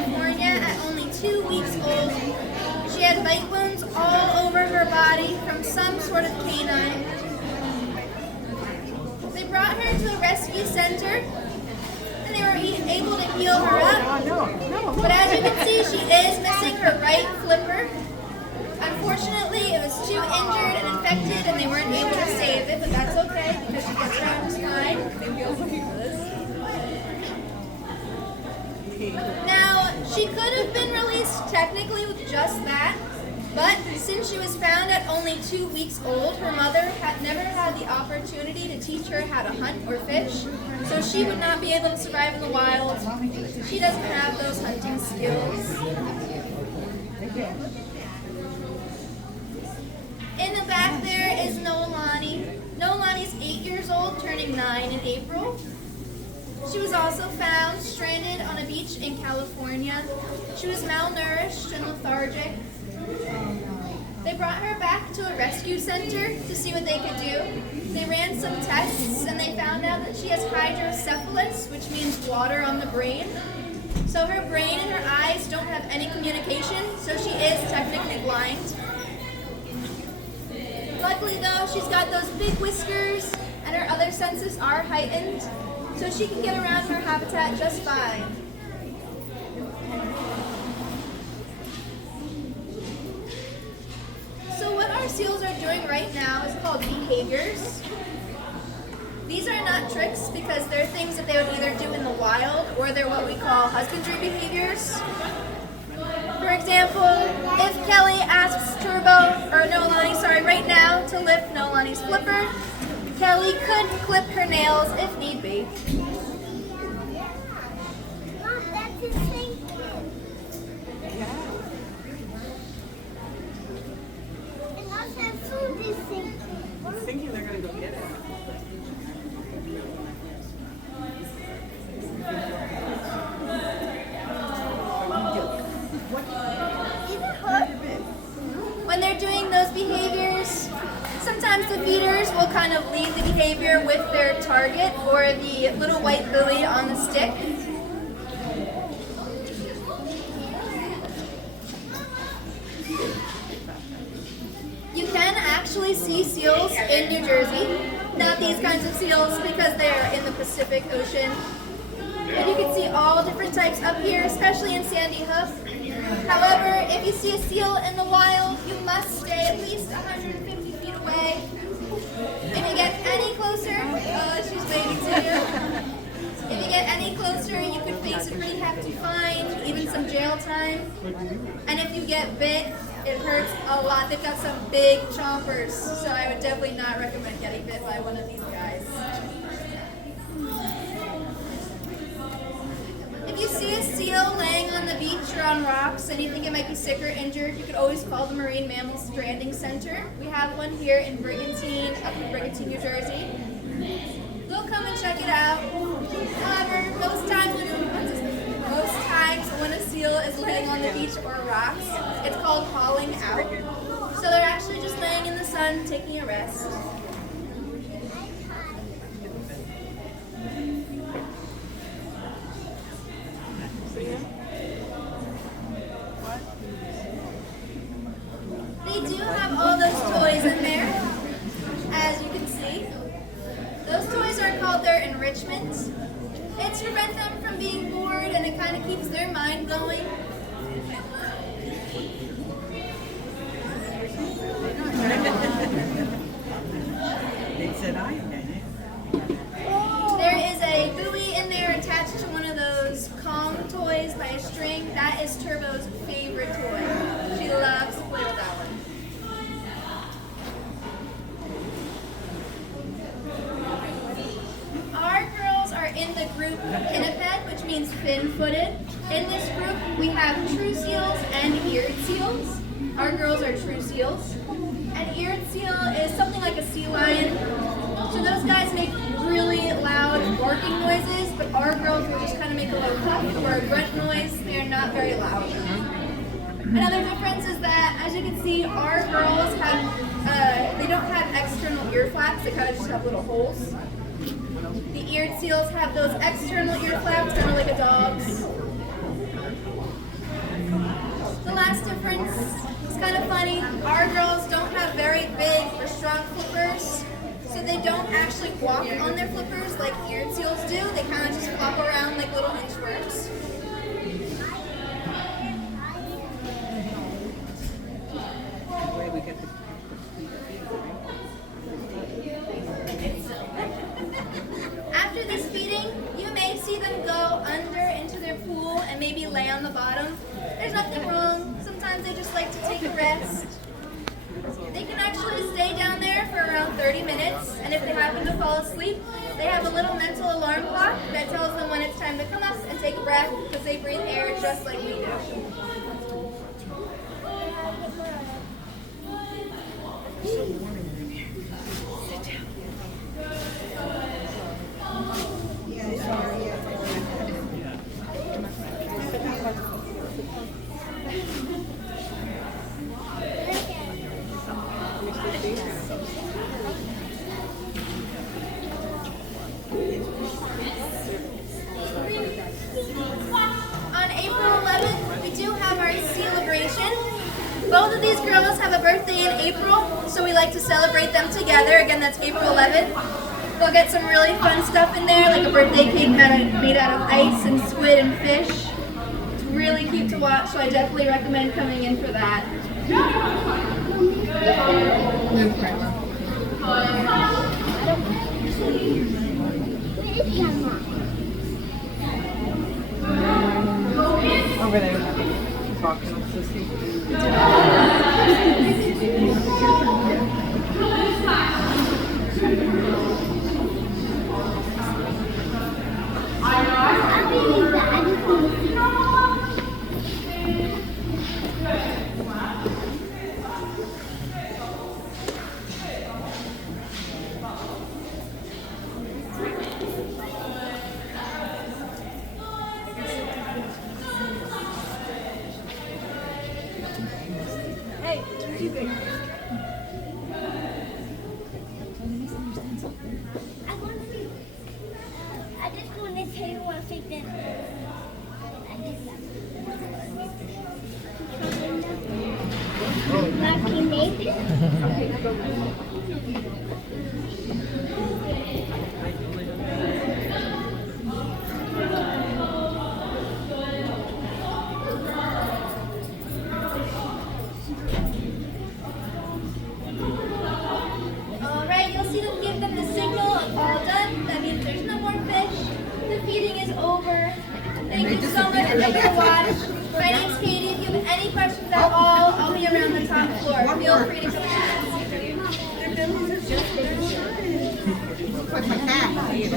California at only 2 weeks old. She had bite wounds all over her body from some sort of canine. They brought her to a rescue center, and they were able to heal her up. But as you can see, she is missing her right flipper. Unfortunately, it was too injured and infected, and they weren't able to save it, but that's okay because she gets around just fine. Now, she could have been released technically with just that, but since she was found at only 2 weeks old, her mother had never had the opportunity to teach her how to hunt or fish, so she would not be able to survive in the wild. She doesn't have those hunting skills. In the back there is Noelani. Noelani's 8 years old, turning 9 in April. She was also found stranded on a beach in California. She was malnourished and lethargic. They brought her back to a rescue center to see what they could do. They ran some tests and they found out that she has hydrocephalus, which means water on the brain. So her brain and her eyes don't have any communication, so she is technically blind. Luckily though, she's got those big whiskers and her other senses are heightened, so she can get around her habitat just fine. So what our seals are doing right now is called behaviors. These are not tricks because they're things that they would either do in the wild or they're what we call husbandry behaviors. For example, if Kelly asks Noelani right now to lift Noelani's flipper, Kelly could clip her nails if need be. Mom, that's a sinking. And also food is sinking. It's thinking they're going to go get it. When they're doing those behaviors, sometimes the feeders will kind of lead the behavior with their target or the little white buoy on the stick. You can actually see seals in New Jersey. Not these kinds of seals because they're in the Pacific Ocean. And you can see all different types up here, especially in Sandy Hook. However, if you see a seal in the wild, you must stay at least 150 feet away. If you get any closer, she's waving to you. If you get any closer, you could face a pretty hefty fine, even some jail time. And if you get bit, it hurts a lot. They've got some big chompers, so I would definitely not recommend getting bit by one of these guys. If you see a seal laying on the beach or on rocks and you think it might be sick or injured, you could always call the Marine Mammal Stranding Center. We have one here in Brigantine, up in Brigantine, New Jersey. They'll come and check it out. However, most times when a seal is laying on the beach or rocks, it's called hauling out. So they're actually just laying in the sun, taking a rest. They do have all those toys in there, as you can see. Those toys are called their enrichment. It's to prevent them from being bored and it kind of keeps their mind going. They said I did it. There is a buoy in there attached to one of those Kong toys by a string. That is Turbo's favorite toy. She loves to play with that one. Our girls are in the group Pinniped, which means fin-footed. In this group, we have true seals and eared seals. Our girls are true seals. An eared seal is something like a sea lion. So those guys make really loud barking noises, but our girls will just kind of make a little puff or a grunt noise. They are not very loud. Another difference is that, as you can see, our girls have, they don't have external ear flaps, they kind of just have little holes. The eared seals have those external ear flaps, kind of like a dog's. The last difference is kind of funny. Our girls don't have very big or strong flippers, so they don't actually walk on their flippers like eared seals do. They kind of just flop around like little inchworms. Where we get the After this feeding, you may see them go under into their pool and maybe lay on the bottom. There's nothing wrong. Sometimes they just like to take a rest. They can actually stay down there for around 30 minutes, and if they happen to fall asleep, they have a little mental alarm clock that tells them when it's time to come up and take a breath, because they breathe air just like we do. On April 11th, we do have our celebration. Both of these girls have a birthday in April, so we like to celebrate them together. Again, that's April 11th. We'll get some really fun stuff in there, like a birthday cake made out of ice and squid and fish. It's really cute to watch, so I definitely recommend coming in for that. over there talking to Sissy. I just want to tell you one thing that Lucky Nathan. Alright, you'll see them give them the signal of all done. That means there's no more fish. The feeding is over. Thank you so much for coming to watch. My name's Katie. If you have any questions at all, I'll be around the top floor. Feel free to come in.